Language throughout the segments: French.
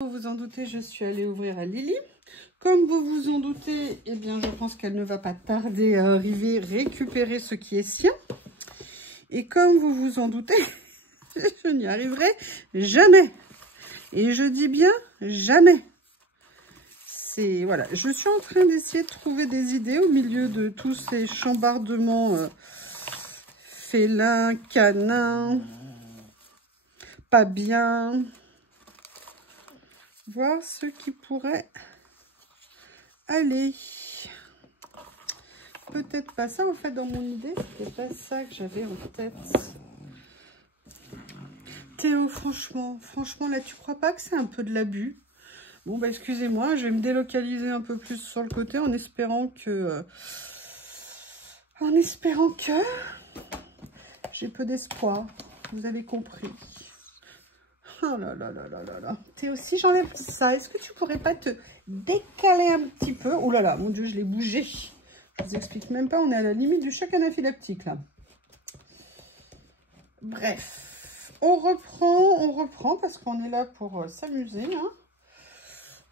Vous vous en doutez, je suis allée ouvrir à Lily. Comme vous vous en doutez, eh bien, je pense qu'elle ne va pas tarder à arriver récupérer ce qui est sien. Et comme vous vous en doutez, je n'y arriverai jamais. Et je dis bien jamais. C'est voilà, je suis en train d'essayer de trouver des idées au milieu de tous ces chambardements félins, canins, pas bien. Voir ce qui pourrait aller. Peut-être pas ça en fait dans mon idée, c'était pas ça que j'avais en tête. Théo, franchement là tu crois pas que c'est un peu de l'abus? Bon bah excusez-moi, je vais me délocaliser un peu plus sur le côté en espérant que j'ai peu d'espoir, vous avez compris. Oh là là là là là là. Théo, si j'enlève ça, est-ce que tu pourrais pas te décaler un petit peu? Oh là là, mon Dieu, je l'ai bougé. Je vous explique même pas, on est à la limite du choc anaphylactique là. Bref, on reprend parce qu'on est là pour s'amuser, hein,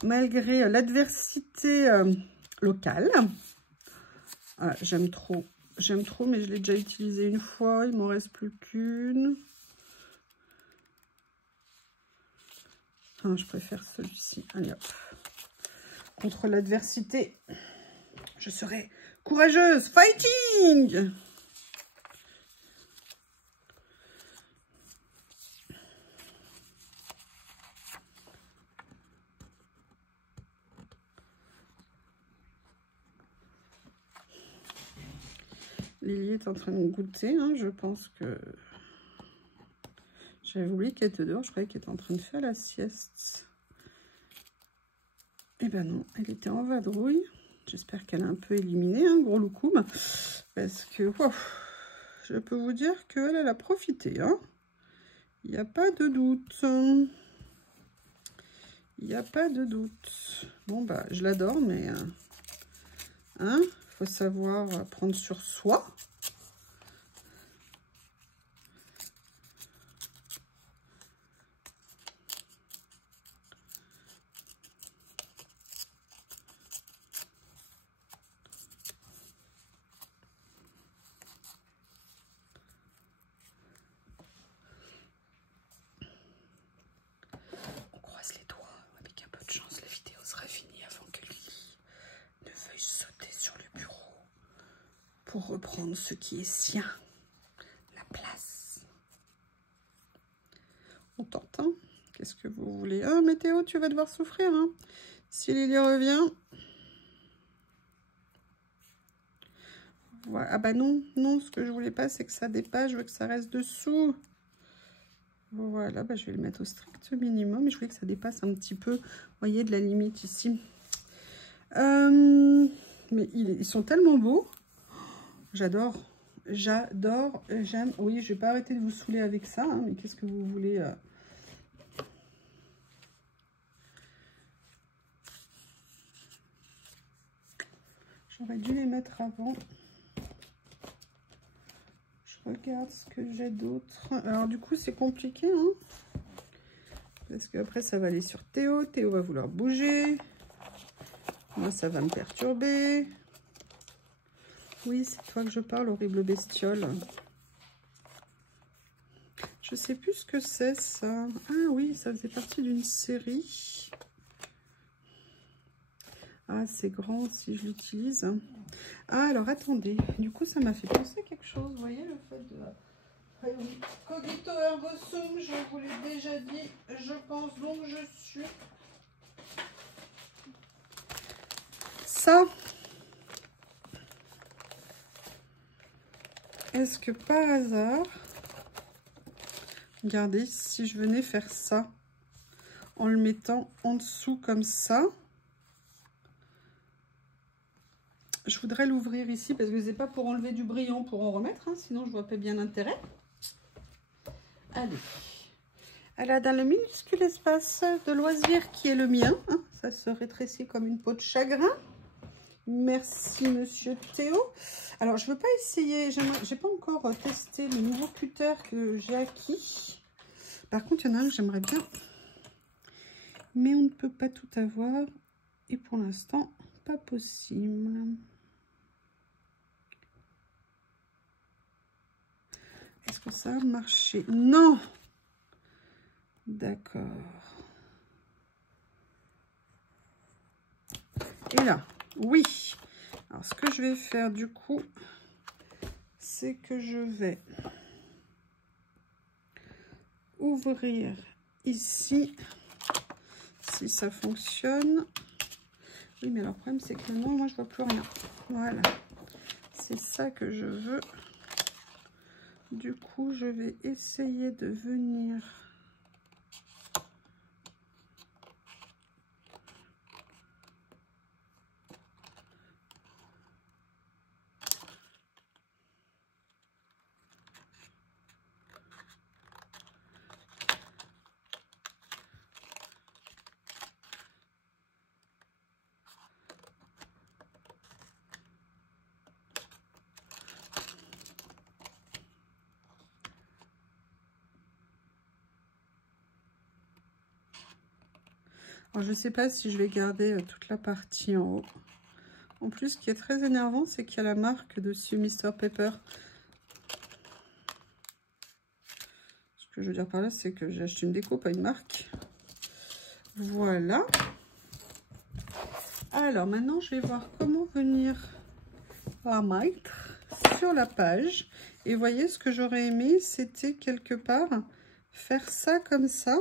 malgré l'adversité locale. Ah, j'aime trop, mais je l'ai déjà utilisé une fois, il m'en reste plus qu'une. Je préfère celui-ci. Allez hop. Contre l'adversité, je serai courageuse. Fighting! Lily est en train de goûter. Hein. Je pense que... J'avais oublié qu'elle était dehors. Je croyais qu'elle était en train de faire la sieste. Eh ben non, elle était en vadrouille. J'espère qu'elle a un peu éliminé, hein, gros loukoum. Parce que, wow, je peux vous dire qu'elle a profité. Hein. Il n'y a pas de doute. Il n'y a pas de doute. Bon, bah, je l'adore, mais... hein, faut savoir prendre sur soi. Pour reprendre ce qui est sien, la place. On tente, hein. Qu'est-ce que vous voulez? Ah, mais Théo, tu vas devoir souffrir, hein. Si Lily revient... Voilà. Ah bah non, ce que je voulais pas, c'est que ça dépasse, je veux que ça reste dessous. Voilà, bah je vais le mettre au strict minimum, et je voulais que ça dépasse un petit peu, vous voyez, de la limite ici. Mais ils sont tellement beaux. J'adore, j'aime. Oui, je vais pas arrêter de vous saouler avec ça, hein, mais qu'est-ce que vous voulez J'aurais dû les mettre avant. Je regarde ce que j'ai d'autre. Alors du coup, c'est compliqué, hein, parce qu'après, ça va aller sur Théo. Théo va vouloir bouger. Moi, ça va me perturber. Oui, c'est toi que je parle, horrible bestiole. Je sais plus ce que c'est, ça. Ah oui, ça faisait partie d'une série. Ah, c'est grand si je l'utilise. Ah, alors, attendez. Du coup, ça m'a fait penser à quelque chose. Vous voyez, le fait de... Cogito ergo sum, je vous l'ai déjà dit. Je pense donc je suis... Ça... Est-ce que par hasard, regardez, si je venais faire ça, en le mettant en dessous comme ça, je voudrais l'ouvrir ici, parce que c'est pas pour enlever du brillant, pour en remettre, hein, sinon je vois pas bien l'intérêt. Allez. Elle a dans le minuscule espace de loisir qui est le mien, hein, ça se rétrécit comme une peau de chagrin. Merci, monsieur Théo. Alors, je ne veux pas essayer, j'ai pas encore testé le nouveau cutter que j'ai acquis. Par contre, il y en a un que j'aimerais bien. Mais on ne peut pas tout avoir. Et pour l'instant, pas possible. Est-ce que ça a marché? Non! D'accord. Et là, oui. Alors, ce que je vais faire du coup, c'est que je vais ouvrir ici, si ça fonctionne. Oui, mais alors, le problème, c'est que non, moi, je vois plus rien. Voilà. C'est ça que je veux. Du coup, je vais essayer de venir... Alors, je ne sais pas si je vais garder toute la partie en haut. En plus, ce qui est très énervant, c'est qu'il y a la marque dessus, Mr Pepper. Ce que je veux dire par là, c'est que j'ai acheté une déco, pas une marque. Voilà. Alors, maintenant, je vais voir comment venir la mettre sur la page. Et vous voyez, ce que j'aurais aimé, c'était quelque part faire ça comme ça.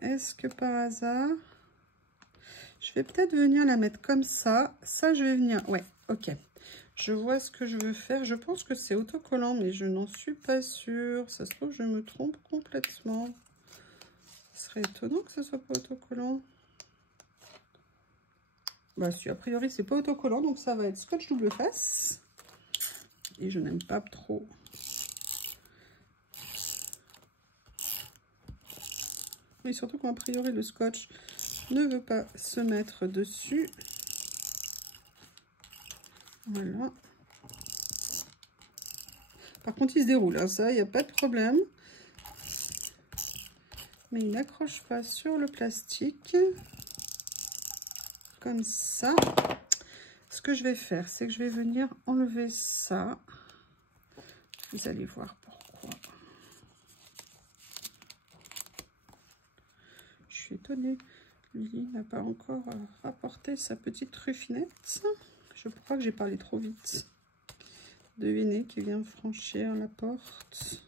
Est-ce que par hasard, je vais peut-être venir la mettre comme ça. Ça, je vais venir... Ouais, ok. Je vois ce que je veux faire. Je pense que c'est autocollant, mais je n'en suis pas sûre. Ça se trouve, je me trompe complètement. Ce serait étonnant que ce soit pas autocollant. Bah si, a priori, c'est pas autocollant, donc ça va être scotch double face. Et je n'aime pas trop. Mais surtout qu'a priori, le scotch ne veut pas se mettre dessus. Voilà. Par contre, il se déroule, hein, ça, il n'y a pas de problème. Mais il n'accroche pas sur le plastique. Comme ça. Ce que je vais faire, c'est que je vais venir enlever ça. Vous allez voir pourquoi. Je suis étonnée. Lily n'a pas encore rapporté sa petite truffinette. Je crois que j'ai parlé trop vite. Devinez qui vient franchir la porte.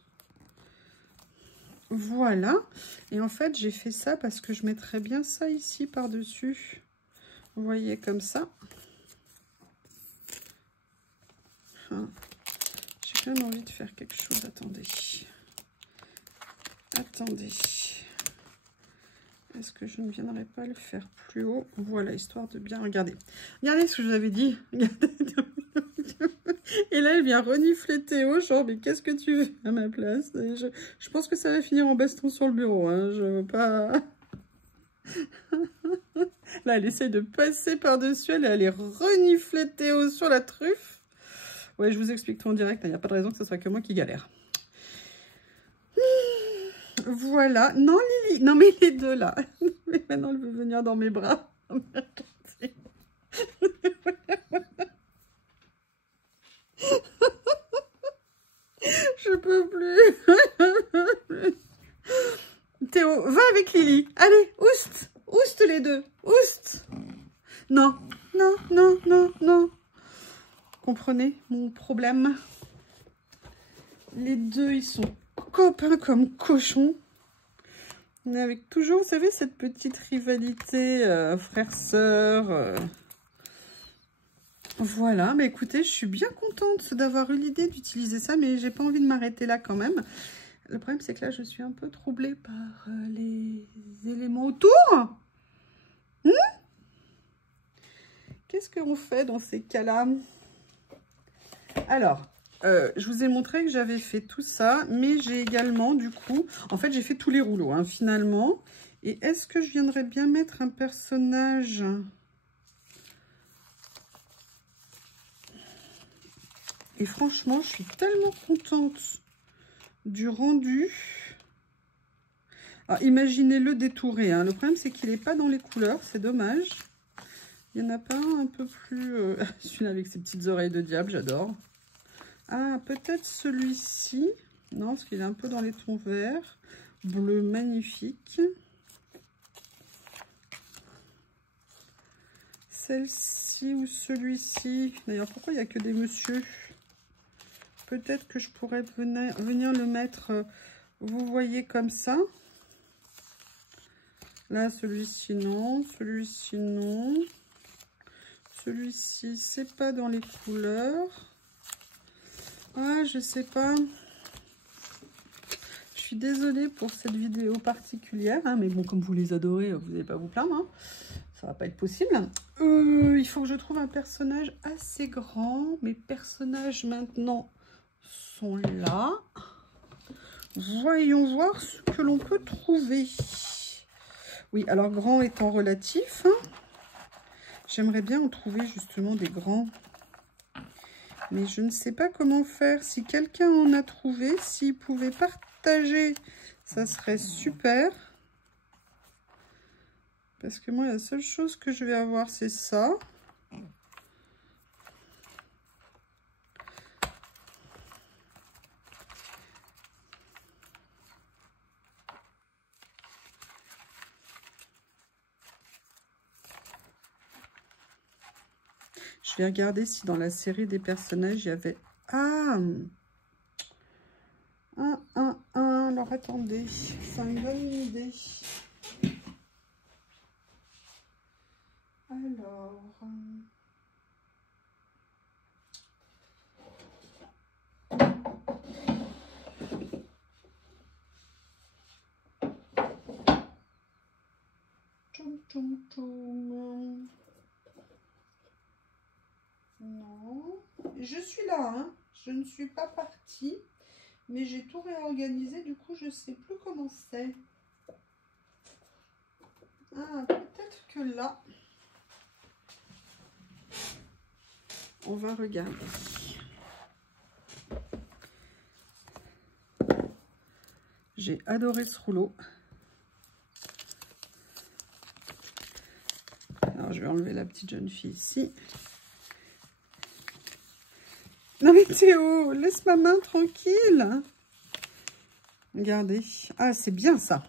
Voilà. Et en fait, j'ai fait ça parce que je mettrais bien ça ici par-dessus. Vous voyez, comme ça. Enfin, j'ai quand même envie de faire quelque chose. Attendez. Attendez. Est-ce que je ne viendrai pas le faire plus haut? Voilà, histoire de bien regarder. Regardez ce que je vous avais dit. Et là, elle vient renifler Théo. Genre, mais qu'est-ce que tu veux à ma place? Je pense que ça va finir en baston sur le bureau. Hein. Je veux pas... Là, elle essaye de passer par-dessus. Elle est allée renifler Théo sur la truffe. Ouais, je vous explique tout en direct. Il n'y a pas de raison que ce soit que moi qui galère. Voilà. Non, Lily. Non, mais les deux, là. Mais maintenant, elle veut venir dans mes bras. Je peux plus. Théo, va avec Lily. Allez, oust. Oust les deux. Oust. Non, non, non, non, non. Comprenez mon problème? Les deux, ils sont copains comme cochons. On est avec toujours, vous savez, cette petite rivalité frère-sœur. Voilà, mais écoutez, je suis bien contente d'avoir eu l'idée d'utiliser ça, mais j'ai pas envie de m'arrêter là quand même. Le problème, c'est que là, je suis un peu troublée par les éléments autour. Qu'est-ce qu'on fait dans ces cas-là? Alors, je vous ai montré que j'avais fait tout ça, mais j'ai également, du coup, en fait, j'ai fait tous les rouleaux, hein, finalement. Et est-ce que je viendrais bien mettre un personnage? Et franchement, je suis tellement contente du rendu. Alors, imaginez-le détouré. Hein. Le problème, c'est qu'il n'est pas dans les couleurs. C'est dommage. Il n'y en a pas un peu plus... celui-là avec ses petites oreilles de diable, j'adore. Ah, peut-être celui-ci. Non, parce qu'il est un peu dans les tons verts. Bleu, magnifique. Celle-ci ou celui-ci. D'ailleurs, pourquoi il n'y a que des messieurs? Peut-être que je pourrais venir le mettre, vous voyez, comme ça. Là, celui-ci, non. Celui-ci, non. Celui-ci, c'est pas dans les couleurs. Ah, je sais pas. Je suis désolée pour cette vidéo particulière. Hein, mais bon, comme vous les adorez, vous n'allez pas vous plaindre. Hein. Ça va pas être possible. Il faut que je trouve un personnage assez grand. Mes personnages maintenant sont là. Voyons voir ce que l'on peut trouver. Oui, alors grand étant relatif. Hein. J'aimerais bien en trouver justement des grands. Mais je ne sais pas comment faire. Si quelqu'un en a trouvé, s'il pouvait partager, ça serait super. Parce que moi, la seule chose que je vais avoir, c'est ça. Je vais regarder si dans la série des personnages, il y avait... Ah, alors attendez, ça me donne une idée. Alors... Non, je suis là, hein. Je ne suis pas partie, mais j'ai tout réorganisé, du coup je sais plus comment c'est. Ah, peut-être que là, on va regarder. J'ai adoré ce rouleau. Alors je vais enlever la petite jeune fille ici. Non mais Théo, laisse ma main tranquille. Regardez. Ah, c'est bien ça.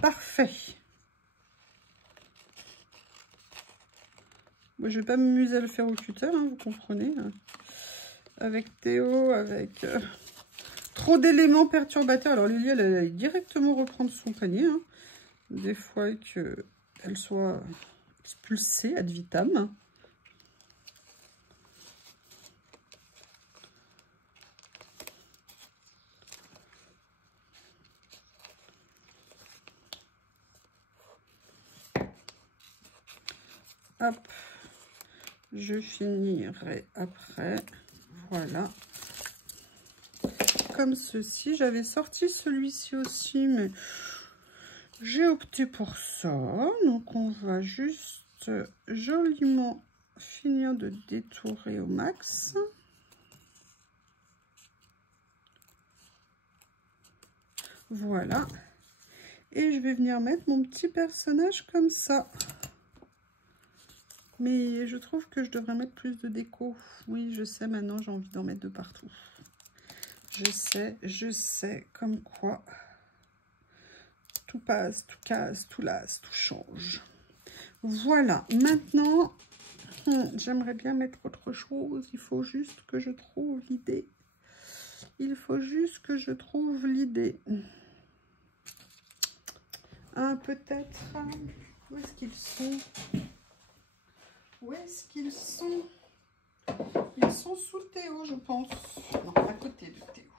Parfait. Moi, je vais pas m'amuser à le faire au cutter, hein, vous comprenez. Avec Théo, avec trop d'éléments perturbateurs. Alors Lily, elle allait directement reprendre son panier. Hein. Des fois qu'elle soit expulsée ad vitam. Hop, je finirai après. Voilà. Comme ceci. J'avais sorti celui-ci aussi, mais j'ai opté pour ça. Donc, on va juste joliment finir de détourer au max. Voilà. Et je vais venir mettre mon petit personnage comme ça. Mais je trouve que je devrais mettre plus de déco. Oui, je sais, maintenant j'ai envie d'en mettre de partout. Je sais, comme quoi tout passe, tout casse, tout lasse, tout change. Voilà, maintenant, j'aimerais bien mettre autre chose. Il faut juste que je trouve l'idée. Il faut juste que je trouve l'idée. Ah, peut-être... Où est-ce qu'ils sont? Où est-ce qu'ils sont? Ils sont sous Théo, je pense. Non, à côté de Théo.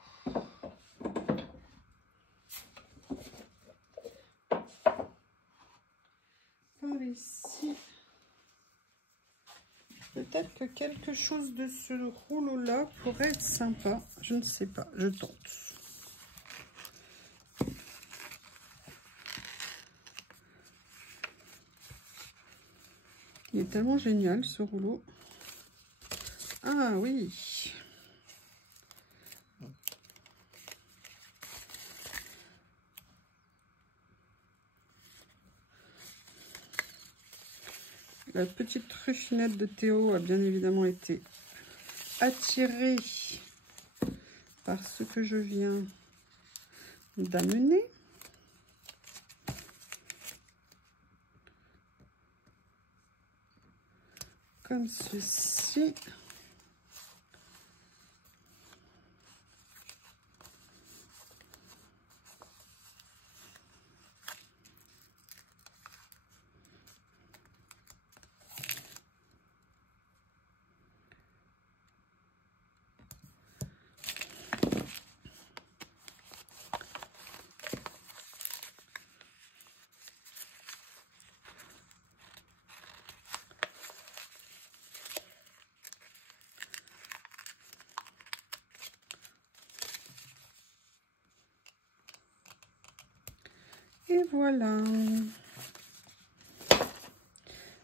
Par ici. Peut-être que quelque chose de ce rouleau-là pourrait être sympa. Je ne sais pas, je tente. Il est tellement génial, ce rouleau. Ah oui. La petite truffinette de Théo a bien évidemment été attirée par ce que je viens d'amener. Comme ceci. Et voilà.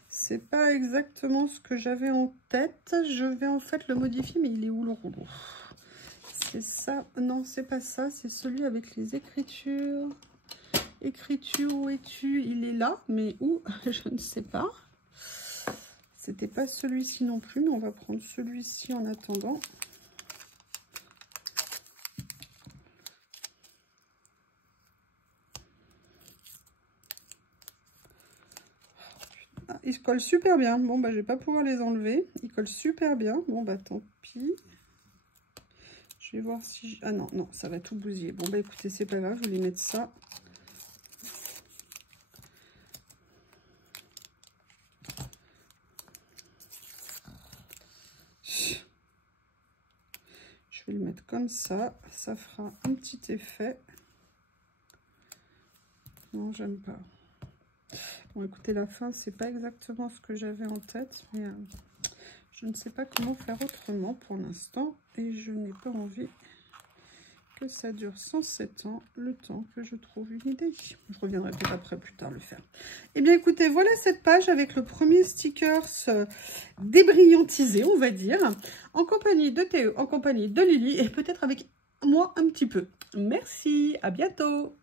C'est pas exactement ce que j'avais en tête. Je vais en fait le modifier, mais il est où le rouleau? C'est ça? Non, c'est pas ça. C'est celui avec les écritures. Écriture, où es-tu? Il est là, mais où? Je ne sais pas. C'était pas celui-ci non plus, mais on va prendre celui-ci en attendant. Ils collent super bien. Bon, bah, je vais pas pouvoir les enlever. Ils collent super bien. Bon, bah, tant pis. Je vais voir si... Ah non, non, ça va tout bousiller. Bon, bah, écoutez, c'est pas grave. Je vais lui mettre ça. Je vais le mettre comme ça. Ça fera un petit effet. Non, j'aime pas. Bon, écoutez, la fin, c'est pas exactement ce que j'avais en tête, mais je ne sais pas comment faire autrement pour l'instant. Et je n'ai pas envie que ça dure 107 ans, le temps que je trouve une idée. Je reviendrai peut-être après, plus tard, le faire. Eh bien, écoutez, voilà cette page avec le premier stickers débrillantisé, on va dire, en compagnie de Théo, en compagnie de Lily, et peut-être avec moi un petit peu. Merci, à bientôt.